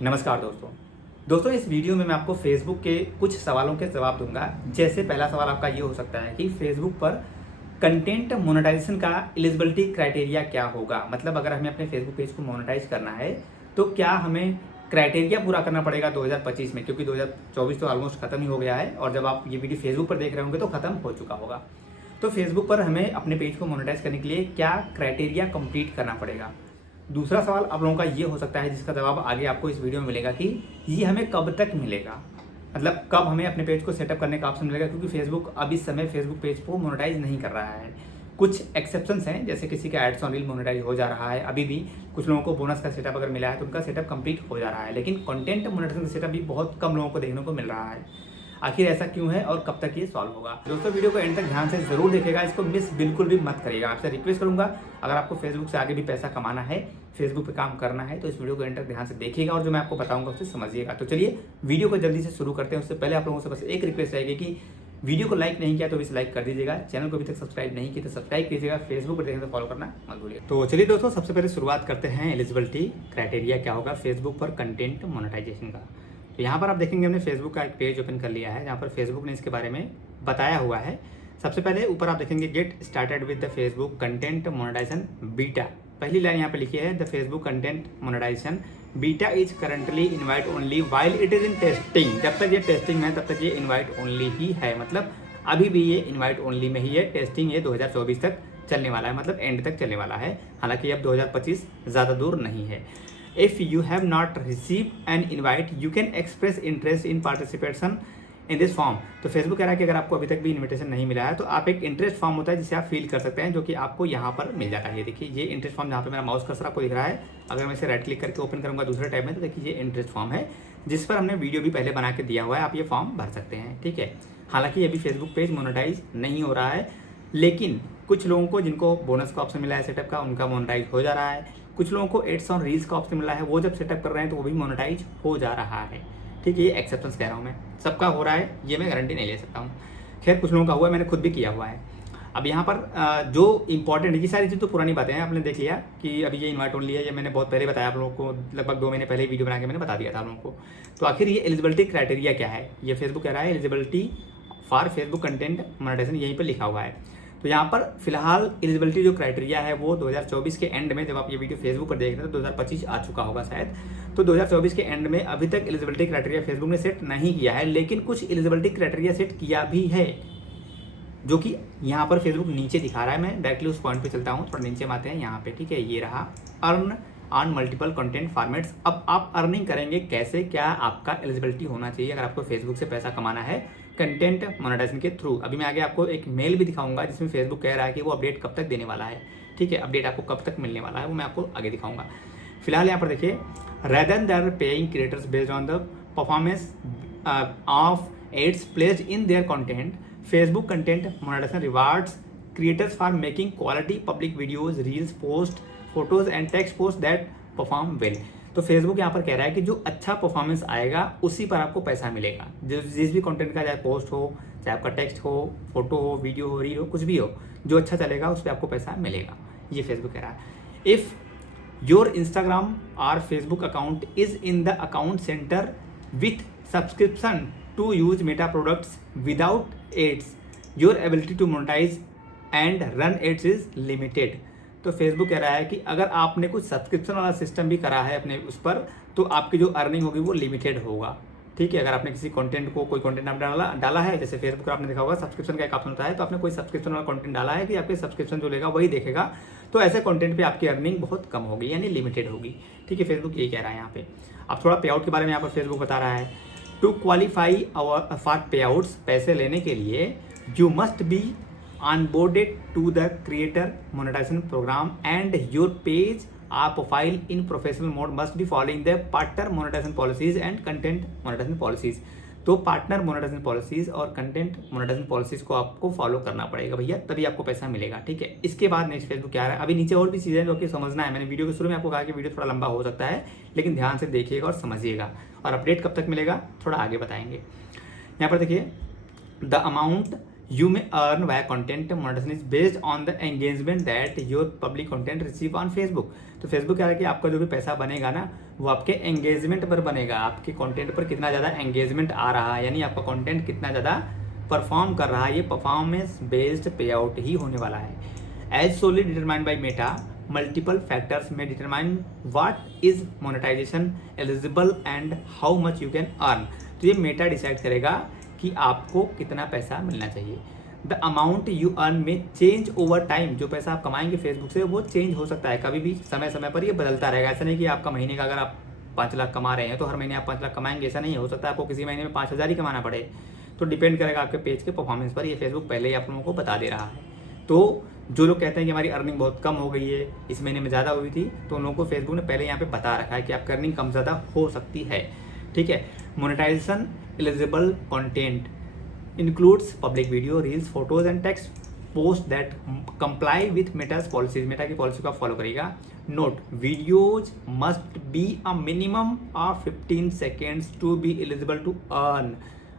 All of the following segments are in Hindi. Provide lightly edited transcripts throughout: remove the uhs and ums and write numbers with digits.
नमस्कार दोस्तों इस वीडियो में मैं आपको फेसबुक के कुछ सवालों के जवाब दूंगा। जैसे पहला सवाल आपका ये हो सकता है कि फेसबुक पर कंटेंट मोनेटाइजेशन का एलिजिबिलिटी क्राइटेरिया क्या होगा। मतलब अगर हमें अपने फेसबुक पेज को मोनेटाइज करना है तो क्या हमें क्राइटेरिया पूरा करना पड़ेगा 2025 में, क्योंकि 2024 तो ऑलमोस्ट खत्म ही हो गया है और जब आप ये वीडियो फेसबुक पर देख रहे होंगे तो खत्म हो चुका होगा। तो फेसबुक पर हमें अपने पेज को मोनेटाइज करने के लिए क्या क्राइटेरिया कंप्लीट करना पड़ेगा। दूसरा सवाल आप लोगों का ये हो सकता है, जिसका जवाब आगे आपको इस वीडियो में मिलेगा कि ये हमें कब तक मिलेगा, मतलब कब हमें अपने पेज को सेटअप करने का ऑप्शन मिलेगा, क्योंकि फेसबुक अब इस समय फेसबुक पेज को मोनेटाइज नहीं कर रहा है। कुछ एक्सेप्शंस हैं, जैसे किसी का एड्स ऑन रील मोनेटाइज हो जा रहा है अभी भी, कुछ लोगों को बोनस का सेटअप अगर मिला है तो उनका सेटअप कंप्लीट हो जा रहा है, लेकिन कंटेंट मोनेटाइजेशन का सेटअप भी बहुत कम लोगों को देखने को मिल रहा है। आखिर ऐसा क्यों है और कब तक ये सॉल्व होगा। दोस्तों वीडियो को एंड तक ध्यान से जरूर देखेगा, इसको मिस बिल्कुल भी मत करिएगा। आपसे रिक्वेस्ट करूंगा, अगर आपको फेसबुक से आगे भी पैसा कमाना है, फेसबुक पे काम करना है, तो इस वीडियो को एंड तक ध्यान से देखिएगा और जो मैं आपको बताऊंगा उसे समझिएगा। तो चलिए वीडियो को जल्दी से शुरू करते हैं। उससे पहले आप लोगों से बस एक रिक्वेस्ट रहेगी कि वीडियो को लाइक नहीं किया तो इसे लाइक कर दीजिएगा, चैनल को अभी तक सब्सक्राइब नहीं किया तो सब्सक्राइब कीजिएगा, फेसबुक पर देखने तो फॉलो करना मत भूलिएगा। तो चलिए दोस्तों, सबसे पहले शुरुआत करते हैं एलिजिबिलिटी क्राइटेरिया क्या होगा फेसबुक पर कंटेंट मोनेटाइजेशन का। तो यहाँ पर आप देखेंगे हमने फेसबुक का एक पेज ओपन कर लिया है जहाँ पर फेसबुक ने इसके बारे में बताया हुआ है। सबसे पहले ऊपर आप देखेंगे get started with the Facebook content monetization beta. पहली लाइन यहाँ पे लिखी है the Facebook content monetization beta is currently invite only while it is in testing. जब तक ये टेस्टिंग है तब तक ये इनवाइट ओनली ही है, मतलब अभी भी ये इनवाइट ओनली में ही है। टेस्टिंग ये 2024 तक चलने वाला है, मतलब एंड तक चलने वाला है। हालांकि अब 2025 ज़्यादा दूर नहीं है। If you have not received an invite, you can express interest in participation in this form। तो फेसबुक कह रहा है कि अगर आपको अभी तक भी इन्विटेशन नहीं मिला है तो आप एक इंटरेस्ट फॉर्म होता है जिसे आप फिल कर सकते हैं, जो कि आपको यहाँ पर मिल जाता है। ये देखिए, ये इंटरेस्ट फॉर्म जहाँ पे मेरा माउस कर्सर आपको दिख रहा है, अगर मैं इसे राइट क्लिक करके ओपन करूँगा दूसरे टैब में तो देखिए ये इंटरेस्ट फॉर्म है, जिस पर हमने वीडियो भी पहले बना के दिया हुआ है। आप ये फॉर्म भर सकते हैं, ठीक है। हालांकि अभी फेसबुक पेज मोनेटाइज नहीं हो रहा है, लेकिन कुछ लोगों को जिनको बोनस का ऑप्शन मिला है सेटअप का, उनका मोनेटाइज हो जा रहा है। कुछ लोगों को एड्स ऑन रील्स का ऑप्शन मिला है, वो जब सेटअप कर रहे हैं तो वो भी मोनेटाइज हो जा रहा है, ठीक है। ये एक्सेप्शंस कह रहा हूँ मैं, सबका हो रहा है ये मैं गारंटी नहीं ले सकता हूँ। खैर कुछ लोगों का हुआ है, मैंने खुद भी किया हुआ है। अब यहाँ पर जो इंपॉर्टेंट है, ये सारी चीज़ तो पुरानी बातें हैं, आपने देख लिया कि अभी ये इन्वाइट ओनली है, ये मैंने बहुत पहले बताया आप लोगों को, लगभग 2 महीने पहले वीडियो बना के मैंने बता दिया था आप लोगों को। तो आखिर ये एलिजिबिलिटी क्राइटेरिया क्या है, ये फेसबुक कह रहा है eligibility for Facebook content monetization, यहीं पर लिखा हुआ है। तो यहाँ पर फिलहाल एलिजिबिलिटी जो क्राइटेरिया है वो 2024 के एंड में, जब आप ये वीडियो फेसबुक पर देख रहे हैं तो 2025 आ चुका होगा शायद, तो 2024 के एंड में अभी तक एलिजिबिलिटी क्राइटेरिया फेसबुक ने सेट नहीं किया है, लेकिन कुछ एलिजिबिलिटी क्राइटेरिया सेट किया भी है, जो कि यहाँ पर फेसबुक नीचे दिखा रहा है। मैं डायरेक्टली उस पॉइंट पे चलता हूँ, थोड़ा नीचे में आते हैं यहाँ पे, ठीक है। ये रहा earn on multiple content formats. अब आप अर्निंग करेंगे कैसे, क्या आपका एलिजिबिलिटी होना चाहिए अगर आपको फेसबुक से पैसा कमाना है कंटेंट मोनेटाइजेशन के थ्रू। अभी मैं आगे आपको एक मेल भी दिखाऊंगा जिसमें फेसबुक कह रहा है कि वो अपडेट कब तक देने वाला है, ठीक है। अपडेट आपको कब तक मिलने वाला है वो मैं आपको आगे दिखाऊंगा। फिलहाल यहाँ पर देखिए, rather than paying creators based on the performance of ads placed in their content, Facebook content monetization rewards creators for making quality public videos, reels, post, photos and text post that perform well. तो फेसबुक यहाँ पर कह रहा है कि जो अच्छा परफॉर्मेंस आएगा उसी पर आपको पैसा मिलेगा। जिस भी कंटेंट का, चाहे पोस्ट हो, चाहे आपका टेक्स्ट हो, फोटो हो, वीडियो हो, रील हो, कुछ भी हो, जो अच्छा चलेगा उस पर आपको पैसा मिलेगा, ये फेसबुक कह रहा है। इफ़ योर इंस्टाग्राम और Facebook account is in the account center with subscription to use Meta products without ads, your ability to monetize and run ads is limited. तो फेसबुक कह रहा है कि अगर आपने कुछ सब्सक्रिप्शन वाला सिस्टम भी करा है अपने उस पर, तो आपकी जो अर्निंग होगी वो लिमिटेड होगा, ठीक है। अगर आपने किसी कंटेंट को, कोई कंटेंट आप डाला है, जैसे फेसबुक पर आपने देखा होगा सब्सक्रिप्शन का एक ऑप्शन होता है, तो आपने कोई सब्सक्रिप्शन वाला कंटेंट डाला है कि आपके सब्सक्रिप्शन जो लेगा वही देखेगा, तो ऐसे कंटेंट पे आपकी अर्निंग बहुत कम होगी, यानी लिमिटेड होगी, ठीक है। फेसबुक यही कह रहा है यहाँ पे। अब थोड़ा पे आउट के बारे में यहाँ पर फेसबुक बता रहा है, to qualify for payouts, पैसे लेने के लिए you must be onboarded to the creator monetization program and your page or profile in professional mode must be following the partner monetization policies and content monetization policies। तो पार्टनर मोनेटाइजेशन पॉलिसीज और कंटेंट मोनेटाइजेशन पॉलिसीज को आपको फॉलो करना पड़ेगा भैया, तभी आपको पैसा मिलेगा, ठीक है। इसके बाद नेक्स्ट फेसबुक क्या है, अभी नीचे और भी चीज़ें जो कि समझना है। मैंने वीडियो के शुरू में आपको कहा कि वीडियो थोड़ा लंबा हो सकता है, लेकिन ध्यान से देखिएगा और समझिएगा, और अपडेट कब तक मिलेगा थोड़ा आगे बताएंगे। यहाँ पर देखिए, the amount you may earn via content monetization is based on the engagement that your public content receive on Facebook. तो फेसबुक क्या है कि आपका जो भी पैसा बनेगा ना वो आपके एंगेजमेंट पर बनेगा, आपके कंटेंट पर कितना ज़्यादा एंगेजमेंट आ रहा है, यानी आपका कंटेंट कितना ज़्यादा परफॉर्म कर रहा है, ये परफॉर्मेंस बेस्ड पे आउट ही होने वाला है। As solely determined by Meta, multiple factors में determine what is monetisation eligible and how much you can earn. तो ये मेटा डिसाइड करेगा कि आपको कितना पैसा मिलना चाहिए। द अमाउंट यू अर्न में चेंज ओवर टाइम, जो पैसा आप कमाएंगे फेसबुक से वो चेंज हो सकता है कभी भी, समय समय पर ये बदलता रहेगा। ऐसा नहीं कि आपका महीने का अगर आप 5 लाख कमा रहे हैं तो हर महीने आप 5 लाख कमाएंगे, ऐसा नहीं हो सकता। आपको किसी महीने में 5,000 ही कमाना पड़े, तो डिपेंड करेगा आपके पेज के परफॉर्मेंस पर। ये फेसबुक पहले ही आप लोगों को बता दे रहा है। तो जो लोग कहते हैं कि हमारी अर्निंग बहुत कम हो गई है, इस महीने में ज़्यादा हुई थी, तो उन लोगों को फेसबुक ने पहले यहाँ पे बता रखा है कि आपकी अर्निंग कम ज़्यादा हो सकती है। ठीक है। Monetization eligible content includes public video, reels, photos and text post that comply with Meta's policies। Meta की पॉलिसी को आप फॉलो करेगा। Note, videos must be a minimum of 15 seconds to be eligible to earn.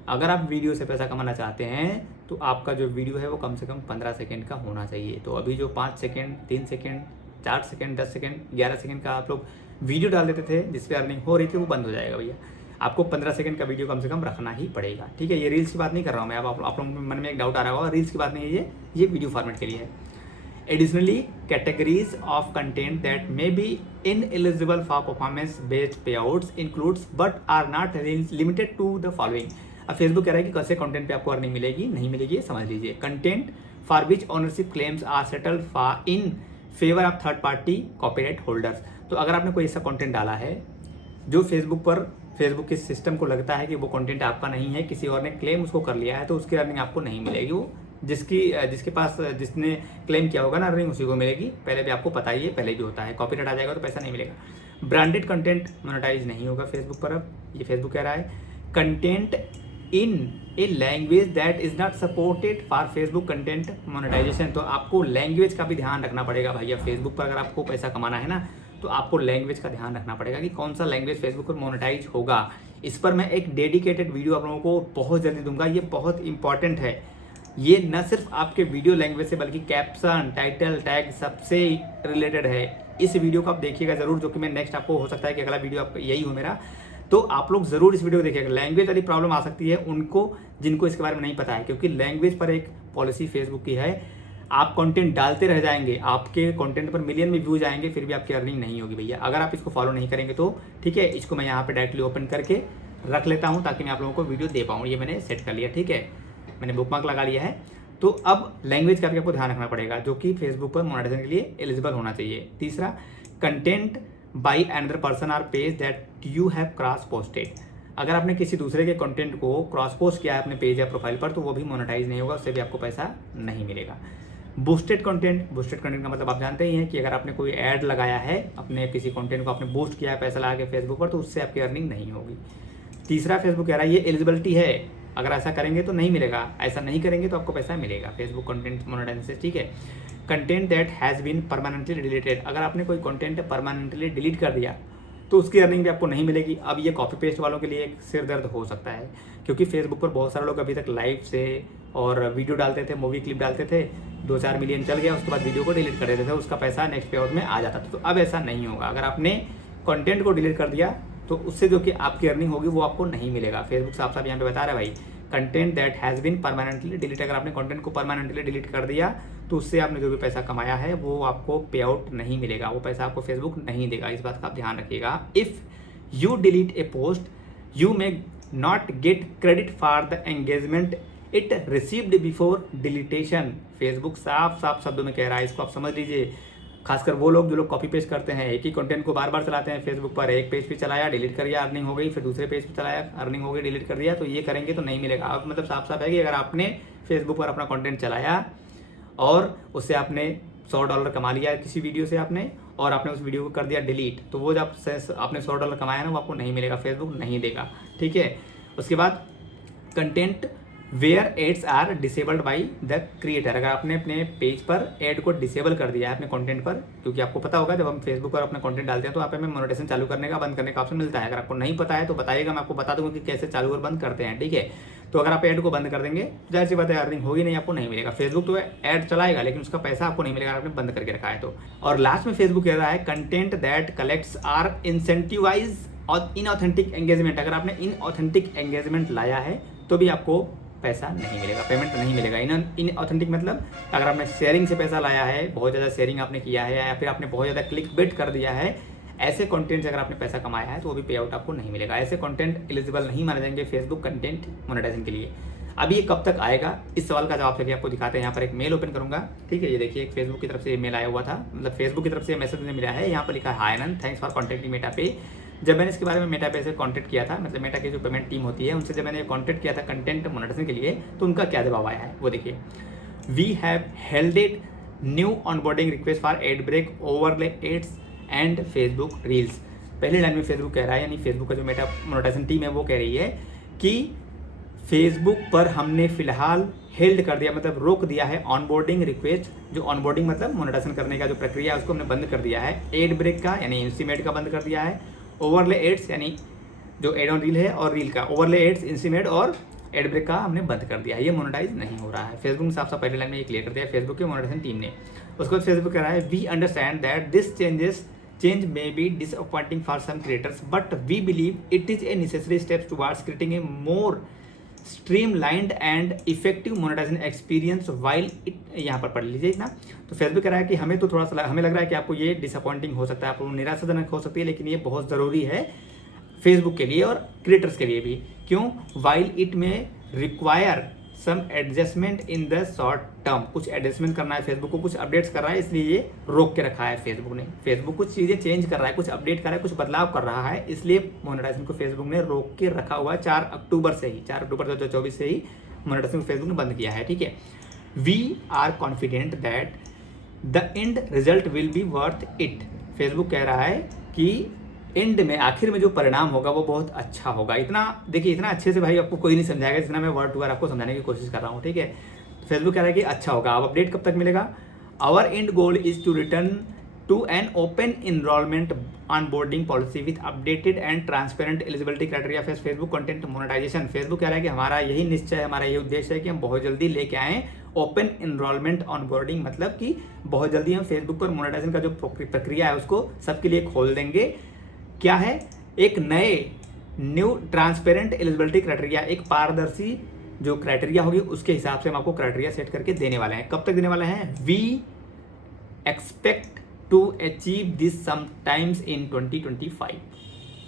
अगर आप वीडियो से पैसा कमाना चाहते हैं तो आपका जो वीडियो है वो कम से कम 15 सेकेंड का होना चाहिए। तो अभी जो 5 second, 3 second, 4 second, 10 second, 11 second का आप लोग वीडियो डाल देते थे जिसपे अर्निंग हो रही थी, वो बंद हो जाएगा भैया। आपको 15 सेकंड का वीडियो कम से कम रखना ही पड़ेगा। ठीक है। ये रील्स की बात नहीं कर रहा हूँ मैं, अब आप लोगों के मन में एक डाउट आ रहा होगा, रील्स की बात नहीं है, ये वीडियो फॉर्मेट के लिए है। Additionally categories of content that may be ineligible for performance based payouts includes but are not limited to the following. अब फेसबुक कह रहा है कि कैसे कंटेंट पे आपको अर्निंग मिलेगी, नहीं मिलेगी, समझ लीजिए। Content for which ownership claims are settled for in favour of third party copyright holders. तो अगर आपने कोई ऐसा कंटेंट डाला है जो फेसबुक के सिस्टम को लगता है कि वो कंटेंट आपका नहीं है, किसी और ने क्लेम उसको कर लिया है, तो उसकी अर्निंग आपको नहीं मिलेगी। वो जिसके पास जिसने क्लेम किया होगा ना अर्निंग उसी को मिलेगी। पहले भी आपको पता ही है, पहले भी होता है। कॉपीराइट आ जाएगा तो पैसा नहीं मिलेगा। ब्रांडेड कंटेंट मोनेटाइज नहीं होगा फेसबुक पर। अब ये फेसबुक कह रहा है content in a language that is not supported for Facebook content monetization. तो आपको लैंग्वेज का भी ध्यान रखना पड़ेगा भैया। फेसबुक पर अगर आपको पैसा कमाना है ना तो आपको लैंग्वेज का ध्यान रखना पड़ेगा कि कौन सा लैंग्वेज फेसबुक पर मोनेटाइज होगा। इस पर मैं एक डेडिकेटेड वीडियो आप लोगों को बहुत जल्दी दूंगा। ये बहुत इंपॉर्टेंट है। ये न सिर्फ आपके वीडियो लैंग्वेज से बल्कि कैप्शन, टाइटल, टैग सबसे रिलेटेड है। इस वीडियो को आप देखिएगा जरूर, जो कि मैं नेक्स्ट आपको हो सकता है कि अगला वीडियो आपका यही हो मेरा, तो आप लोग जरूर इस वीडियो को देखिएगा। लैंग्वेज वाली प्रॉब्लम आ सकती है उनको जिनको इसके बारे में नहीं पता है, क्योंकि लैंग्वेज पर एक पॉलिसी फेसबुक की है। आप कंटेंट डालते रह जाएंगे, आपके कंटेंट पर मिलियन में व्यूज आएंगे, फिर भी आपकी अर्निंग नहीं होगी भैया, अगर आप इसको फॉलो नहीं करेंगे तो। ठीक है। इसको मैं यहाँ पे डायरेक्टली ओपन करके रख लेता हूँ ताकि मैं आप लोगों को वीडियो दे पाऊँ। ये मैंने सेट कर लिया। ठीक है। मैंने बुकमार्क लगा लिया है। तो अब लैंग्वेज का भी आपको ध्यान रखना पड़ेगा, जो कि फेसबुक पर मोनेटाइजेशन के लिए एलिजिबल होना चाहिए। तीसरा, content by another person or page that you have cross posted. अगर आपने किसी दूसरे के कंटेंट को क्रॉस पोस्ट किया है अपने पेज या प्रोफाइल पर तो वो भी मोनेटाइज नहीं होगा, उससे भी आपको पैसा नहीं मिलेगा। बूस्टेड कंटेंट का मतलब आप जानते ही हैं कि अगर आपने कोई ऐड लगाया है, अपने किसी कंटेंट को आपने बूस्ट किया है पैसा लगा के फेसबुक पर, तो उससे आपकी अर्निंग नहीं होगी। तीसरा, फेसबुक कह रहा है ये एलिजिबिलिटी है, अगर ऐसा करेंगे तो नहीं मिलेगा, ऐसा नहीं करेंगे तो आपको पैसा मिलेगा फेसबुक कंटेंट मोनेटाइजेशन से। ठीक है। Content that has been permanently deleted. अगर आपने कोई कंटेंट परमानेंटली डिलीट कर दिया तो उसकी अर्निंग भी आपको नहीं मिलेगी। अब ये कॉपी पेस्ट वालों के लिए एक सिर दर्द हो सकता है, क्योंकि फेसबुक पर बहुत सारे लोग अभी तक लाइव से और वीडियो डालते थे, मूवी क्लिप डालते थे, 2-4 मिलियन चल गया, उसके बाद वीडियो को डिलीट कर देते थे, उसका पैसा नेक्स्ट पे आउट में आ जाता था। तो अब ऐसा नहीं होगा। अगर आपने कंटेंट को डिलीट कर दिया तो उससे जो कि आपकी अर्निंग होगी वो आपको नहीं मिलेगा। फेसबुक साफ साफ यहाँ पे बता रहा है भाई, content that has been permanently delete. अगर आपने कंटेंट को परमानेंटली डिलीट कर दिया तो उससे आपने जो भी पैसा कमाया है वो आपको पे आउट नहीं मिलेगा, वो पैसा आपको फेसबुक नहीं देगा। इस बात का आप ध्यान रखिएगा। If you delete A post you may not gate credit for the engagement it received before deletion. Facebook साफ साफ शब्दों में कह रहा है, इसको आप समझ लीजिए। खासकर वो लोग जो लोग कॉपी पेस्ट करते हैं, एक ही कंटेंट को बार बार चलाते हैं फेसबुक पर, एक पेज पे चलाया डिलीट कर दिया अर्निंग हो गई, फिर दूसरे पेज पे चलाया अर्निंग हो गई डिलीट कर दिया, तो ये करेंगे तो नहीं मिलेगा। अब मतलब साफ साफ है कि अगर आपने फेसबुक पर अपना कंटेंट चलाया और उससे आपने $100 कमा लिया किसी वीडियो से आपने, और आपने उस वीडियो को कर दिया डिलीट, तो वो जब आपने $100 कमाया ना वो आपको नहीं मिलेगा, फेसबुक नहीं देगा। ठीक है। उसके बाद content where ads are disabled by the creator. अगर आपने अपने पेज पर एड को डिसेबल कर दिया है अपने कंटेंट पर, क्योंकि आपको पता होगा जब हम फेसबुक पर अपना कंटेंट डालते हैं तो आप हमें मोनेटाइजेशन चालू करने का बंद करने का ऑप्शन मिलता है। अगर आपको नहीं पता है तो बताइएगा, मैं आपको बता दूंगा कि कैसे चालू और बंद करते हैं। ठीक है। तो अगर आप ऐड को बंद कर देंगे तो जाहिर सी बात है अर्निंग होगी नहीं, आपको नहीं मिलेगा। फेसबुक तो ऐड चलाएगा लेकिन उसका पैसा आपको नहीं मिलेगा, आपने बंद करके रखा है तो। और लास्ट में फेसबुक कह रहा है content that collects or incentivize और इनऑथेंटिक एंगेजमेंट। अगर आपने इनऑथेंटिक एंगेजमेंट लाया है तो भी आपको पैसा नहीं मिलेगा, पेमेंट नहीं मिलेगा। इनऑथेंटिक मतलब अगर आपने शेयरिंग से पैसा लाया है, बहुत ज़्यादा शेयरिंग आपने किया है या फिर आपने बहुत ज़्यादा क्लिक बेट कर दिया है, ऐसे कंटेंट से अगर आपने पैसा कमाया है तो वो भी पे आउट आपको नहीं मिलेगा। ऐसे कंटेंट एलिजिबल नहीं माने जाएंगे फेसबुक कंटेंट मोनेटाइजेशन के लिए। अभी ये कब तक आएगा, इस सवाल का जवाब चलिए आपको दिखाते हैं। यहाँ पर एक मेल ओपन करूंगा, ठीक है। ये देखिए एक फेसबुक की तरफ से मेल आया हुआ था, मतलब फेसबुक की तरफ से मैसेज मुझे मिला है। यहाँ पर लिखा है हाय आनंद, थैंक्स फॉर कॉन्टेक्टिंग मेटा पे। जब मैंने इसके बारे में मेटा पे से कॉन्टेक्ट किया था, मतलब मेटा की जो पेमेंट टीम होती है उनसे जब मैंने कॉन्टेक्ट किया था कंटेंट मोनेटाइजेशन के लिए, तो उनका क्या जवाब आया है वो देखिए। We have held it new onboarding request for ad break overlay ads and Facebook reels. पहले लाइन में फेसबुक कह रहा है, यानी फेसबुक का जो मेटा मोनेटाइजेशन टीम है वो कह रही है कि फेसबुक पर हमने फिलहाल हेल्ड कर दिया, मतलब रोक दिया है ऑनबोर्डिंग रिक्वेस्ट। जो ऑनबोर्डिंग मतलब मोनेटाइजेशन करने का जो प्रक्रिया है उसको हमने बंद कर दिया है। एड ब्रेक का यानी इंसीमेट का बंद कर दिया है। ओवरले एड्स यानी जो एड ऑन रील है और रील का, ओवरले एड्स, इंसीमेट और एड ब्रेक का हमने बंद कर दिया है। ये मोनेटाइज नहीं हो रहा है। फेसबुक ने साफ साफ पहले लाइन में ये क्लियर कर दिया फेसबुक के मोनेटाइजेशन टीम ने। उसके बाद फेसबुक कह रहा है we understand that this change may be disappointing for some creators, but we believe it is a necessary step towards creating a more streamlined and effective monetization experience while it, यहाँ पर पढ़ लीजिए इतना। तो फेसबुक कह रहा है कि हमें तो थोड़ा सा हमें लग रहा है कि आपको ये डिसअपॉइंटिंग हो सकता है, आपको निराशाजनक हो सकती है, लेकिन ये बहुत ज़रूरी है फेसबुक के लिए और क्रिएटर्स के लिए भी। क्यों? while it may require some adjustment in the short term, कुछ एडजस्टमेंट करना है फेसबुक को, कुछ अपडेट्स कर रहा है, इसलिए ये रोक के रखा है फेसबुक ने। फेसबुक कुछ चीज़ें चेंज कर रहा है, कुछ अपडेट कर रहा है, कुछ बदलाव कर रहा है, इसलिए मोनेटाइजेशन को फेसबुक ने रोक के रखा हुआ है। 4 अक्टूबर से ही, 4 अक्टूबर 2024 से ही मोनेटाइजेशन को फेसबुक ने बंद किया है, ठीक है। We are confident that the end result will be worth it. Facebook कह रहा है कि एंड में, आखिर में जो परिणाम होगा वो बहुत अच्छा होगा। इतना देखिए, इतना अच्छे से भाई आपको कोई नहीं समझाएगा जितना मैं वर्ड टू वर्ड आपको समझाने की कोशिश कर रहा हूँ, ठीक है। फेसबुक कह रहा है कि अच्छा होगा। अब अपडेट कब तक मिलेगा? Our end goal is to return to an open enrolment onboarding policy with updated and transparent eligibility criteria for Facebook content monetization. Facebook कह रहा है कि हमारा यही निश्चय है, हमारा यही उद्देश्य है कि हम बहुत जल्दी लेके आएँ ओपन इनरोलमेंट ऑन बोर्डिंग, मतलब कि बहुत जल्दी हम फेसबुक पर मोनेटाइजेशन का जो प्रक्रिया है उसको सबके लिए खोल देंगे। क्या है? एक नए न्यू ट्रांसपेरेंट एलिजिबिलिटी क्राइटेरिया, एक पारदर्शी जो क्राइटेरिया होगी उसके हिसाब से हम आपको क्राइटेरिया सेट करके देने वाले हैं। कब तक देने वाले हैं? We expect to achieve this sometimes in 2025।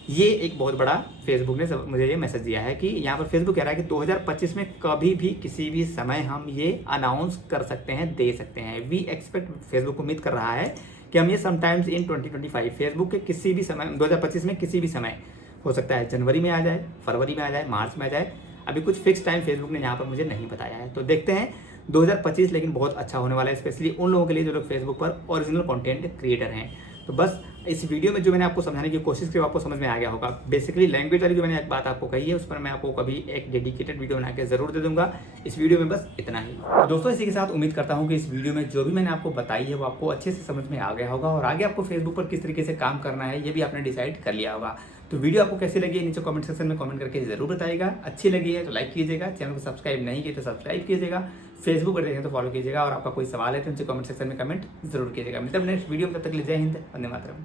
ये एक बहुत बड़ा फेसबुक ने मुझे ये मैसेज दिया है कि यहाँ पर फेसबुक कह रहा है कि 2025 में कभी भी किसी भी समय हम ये अनाउंस कर सकते हैं, दे सकते हैं। वी एक्सपेक्ट, फेसबुक उम्मीद कर रहा है कि हम ये समटाइम्स इन 2025, फेसबुक के किसी भी समय 2025 में किसी भी समय, हो सकता है जनवरी में आ जाए, फरवरी में आ जाए, मार्च में आ जाए, अभी कुछ फिक्स टाइम फेसबुक ने यहाँ पर मुझे नहीं बताया है। तो देखते हैं 2025 लेकिन बहुत अच्छा होने वाला है, स्पेशली उन लोगों के लिए जो लोग फेसबुक पर ओरिजिनल कंटेंट क्रिएटर हैं। तो बस इस वीडियो में जो मैंने आपको समझाने की कोशिश की आपको समझ में आ गया होगा। बेसिकली लैंग्वेज वाली जो मैंने एक बात आपको कही है उस पर मैं आपको कभी एक डेडिकेटेड वीडियो बना के जरूर दे दूंगा। इस वीडियो में बस इतना ही। तो दोस्तों इसी के साथ उम्मीद करता हूँ कि इस वीडियो में जो भी मैंने आपको बताई है वो आपको अच्छे से समझ में आ गया होगा और आगे आपको फेसबुक पर किस तरीके से काम करना है ये भी आपने डिसाइड कर लिया होगा। तो वीडियो आपको कैसी लगी नीचे कमेंट सेक्शन में कमेंट करके जरूर बताइएगा। अच्छी लगी है तो लाइक कीजिएगा, चैनल को सब्सक्राइब नहीं किया तो सब्सक्राइब कीजिएगा, फेसबुक पर देखें तो फॉलो कीजिएगा और आपका कोई सवाल है तो नीचे कमेंट सेक्शन में कमेंट जरूर कीजिएगा। मतलब नेक्स्ट वीडियो में, तब तक के लिए जय हिंद, वंदे मातरम।